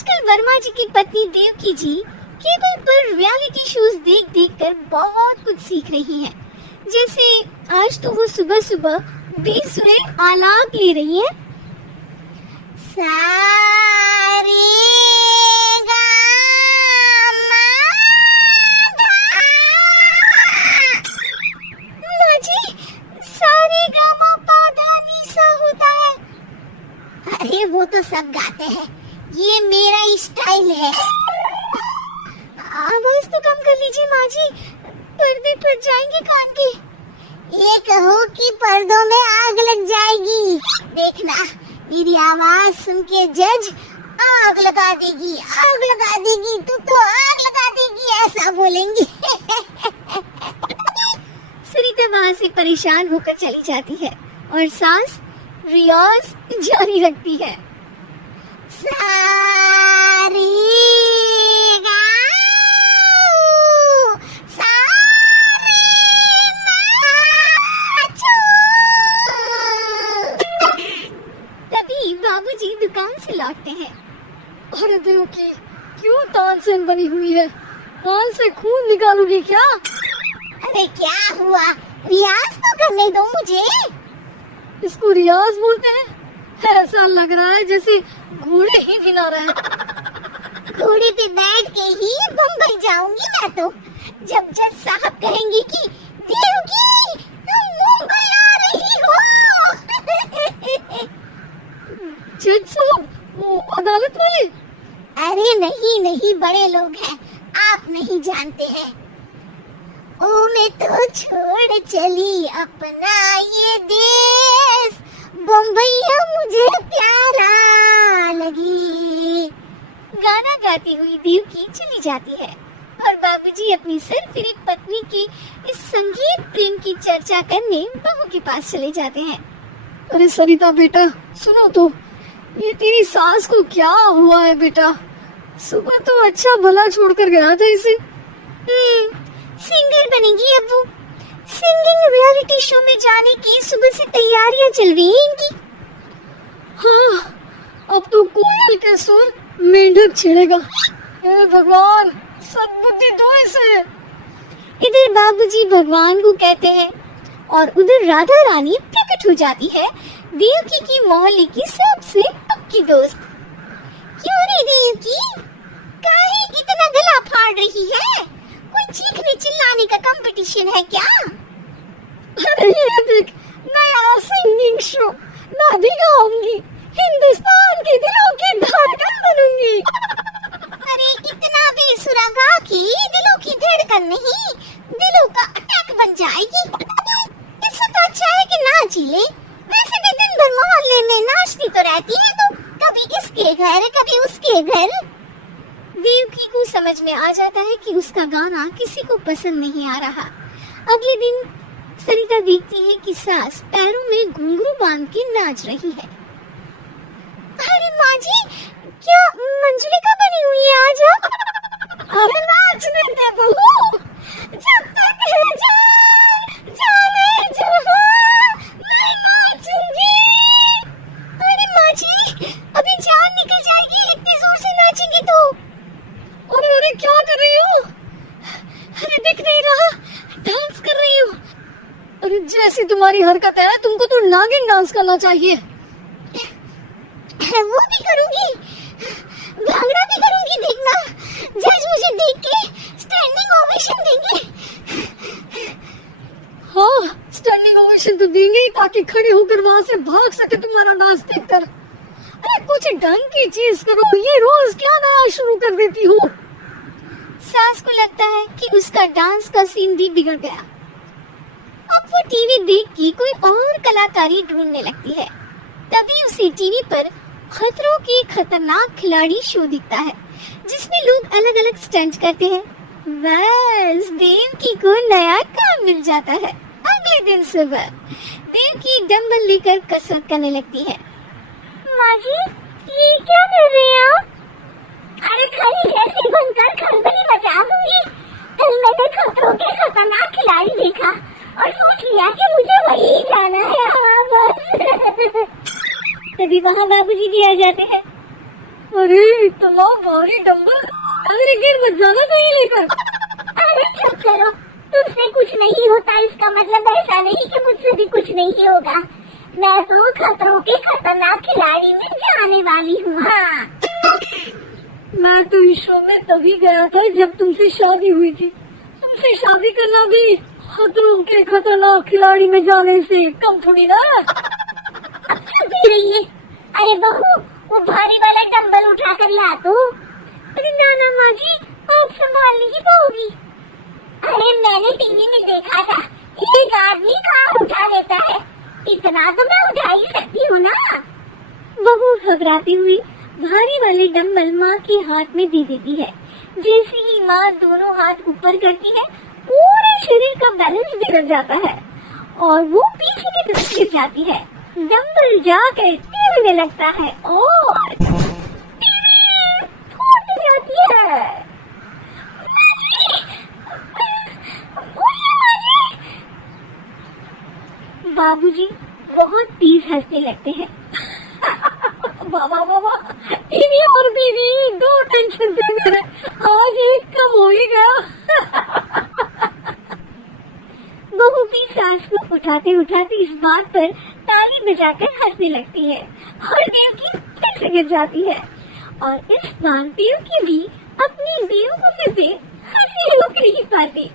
आजकल वर्मा जी की पत्नी देवकी जी केबल पर रियलिटी शोज देख देख कर बहुत कुछ सीख रही हैं। जैसे आज तो वो सुबह सुबह बेसुरे आलाप ले रही है। सारे सारे गामा पाधा निसा होता है। अरे वो तो सब गाते हैं, ये मेरा स्टाइल है। आवाज तो कम कर लीजिए माँ जी, पर्दे फट जाएंगे कान के। ये कहो कि पर्दों में आग लग जाएगी। देखना मेरी आवाज सुन के जज आग लगा देगी, आग लगा देगी, तू तो आग लगा देगी, ऐसा बोलेंगी। सरिता वहाँ से परेशान होकर चली जाती है और सास रियाज जारी रखती है। सारे तभी बाबूजी दुकान से लौटते हैं। अरे दिलों की क्यों तानसेन बनी हुई है, कान से खून निकालोगी क्या? अरे क्या हुआ, रियाज तो करने दो मुझे। इसको रियाज बोलते हैं? ऐसा लग रहा है जैसे घोड़े ही गिना रहे हैं। घोड़े पे बैठ के ही बम्बई जाऊंगी मैं तो, जब जज साहब कहेंगे कि देवकी तुम मुंबई आ रही हो। जज साहब, वो अदालत वाले? अरे नहीं नहीं, बड़े लोग हैं, आप नहीं जानते हैं। ओ मैं तो छोड़ चली अपना ये देश, बम्बईया मुझे प्यारा लगी। गाना गाती हुई देवकी चली जाती है और बाबूजी अपनी सरफिरी पत्नी की इस संगीत प्रेम की चर्चा करने बहू के पास चले जाते हैं। अरे सरिता बेटा सुनो तो, ये तेरी सास को क्या हुआ है बेटा? सुबह तो अच्छा भला छोड़कर गया था इसे। सिंगर बनेगी अब वो। सिंगिंग रियलिटी शो में जाने की सुबह से तैयारियां चल रही हैं इनकी। हाँ, अब तो कोयल के सुर मेंढक छेड़ेगा। हे भगवान, सद्बुद्धि दो इसे। इधर बाबूजी भगवान को कहते हैं और उधर राधा रानी प्रकट हो जाती है, देवकी की मोहल्ले की सबसे पक्की दोस्त। क्यों रे देवकी, काहे इतना गला फाड़ रही है? कोई चीखने चिल्लाने का कंपटीशन है क्या? अरे ये देख, नया सिंगिंग शो, मैं भी गाऊंगी, हिंदुस्तान के दिलों की धड़कन बनूंगी। अरे इतना बेसुरा गा के दिलों की धड़कन नहीं, दिलों का अटैक बन जाएगी। इससे तो अच्छा है कि नाच ही ले। वैसे भी दिन भर मोहल्ले में नाचती तो रहती है, तो कभी इसके घर कभी उसके घर। देवकी को समझ में आ जाता है कि उसका गाना किसी को पसंद नहीं आ रहा। अगले दिन सरिता देखती है कि सास पैरों में घुंघरू बांध के नाच रही है। अरे माँ जी, क्या मंजुलिका बनी हुई है आज आप? अरे नाचने दे बहू, जब तक है जान जाने जहां मैं नाचूंगी। अरे माँ जी, अभी जान निकल जाएगी इतनी जोर से नाचेंगे तो। अरे अरे क्या कर रही हो? अरे दिख नहीं रहा, डांस कर रही हूँ। अरे जैसी तुम्हारी हरकत है, तुमको तो नागिन डांस करना चाहिए। वो भी करूंगी, भांगड़ा भी करूंगी, देखना जज मुझे देख के स्टैंडिंग ओवेशन देंगे। हाँ, स्टैंडिंग ओवेशन तो देंगे ही, ताकि खड़े होकर वहाँ से भाग सके तुम्हारा डांस देखकर। अरे कुछ ढंग की चीज करो, ये रोज क्या नया शुरू कर देती हो? सास को लगता है कि उसका डांस का सीन भी बिगड़ गया। अब वो टीवी देख के कोई और कलाकारी ढूंढने लगती है। तभी उसे टीवी पर खतरों के खतरनाक खिलाड़ी शो दिखता है, जिसमें लोग अलग अलग स्टंट करते हैं। बस देवकी को नया काम मिल जाता है। अगले दिन सुबह देवकी डंबल लेकर कसरत करने लगती है। माँ जी, ये क्या कर रही हैं आप? अरे खाली ऐसे बनकर खलबली मचा दूंगी। कल मैंने खतरों के खतरनाक खिलाड़ी देखा और सोच लिया कि मुझे वही जाना है। हाँ बस। तभी वहाँ बाबूजी भी आ जाते हैं। अरे इतना भारी डंबल, अरे गिर मत जाना कहीं लेकर। अरे चुप करो, तुझसे कुछ नहीं होता इसका मतलब ऐसा नहीं कि मुझसे भी कुछ नहीं होगा। मैं तो खतरों के खतरनाक खिलाड़ी में जाने वाली हूँ। हाँ, मैं तो इस शो में तभी गया था जब तुमसे शादी हुई थी। तुमसे शादी करना भी खतरों के खतरनाक खिलाड़ी में जाने से कम थोड़ी ना। चुप ही रहिए। अरे बहू, वो भारी वाला डंबल उठा कर ला तो। अरे नाना माँ जी, आप संभाल नहीं पाओगी। अरे मैंने टीवी में देखा था, एक आदमी कहाँ उठा लेता है, इतना तो मैं उठा ही सकती हूँ ना। बहू घबराती हुई भारी वाले डंबल माँ के हाथ में दे देती है। जैसे ही माँ दोनों हाथ ऊपर करती है, पूरे शरीर का बैलेंस बिगड़ जाता है और वो पीछे की तरफ गिर जाती है। डंबल जाकर टिकने लगता है और टीवी फूट जाती है। बाबूजी बहुत तेज हंसने लगते हैं। बाबा बाबा, टीवी और बीवी दो टेंशन थे मेरे, आज एक कम हो ही गया। बहू भी सास को उठाते उठाते इस बात पर ताली बजाकर हंसने लगती है और देवकी फिर से गिर जाती है। और इस बार देवकी भी अपनी बेवकूफी से हंसी रोक नहीं पाती।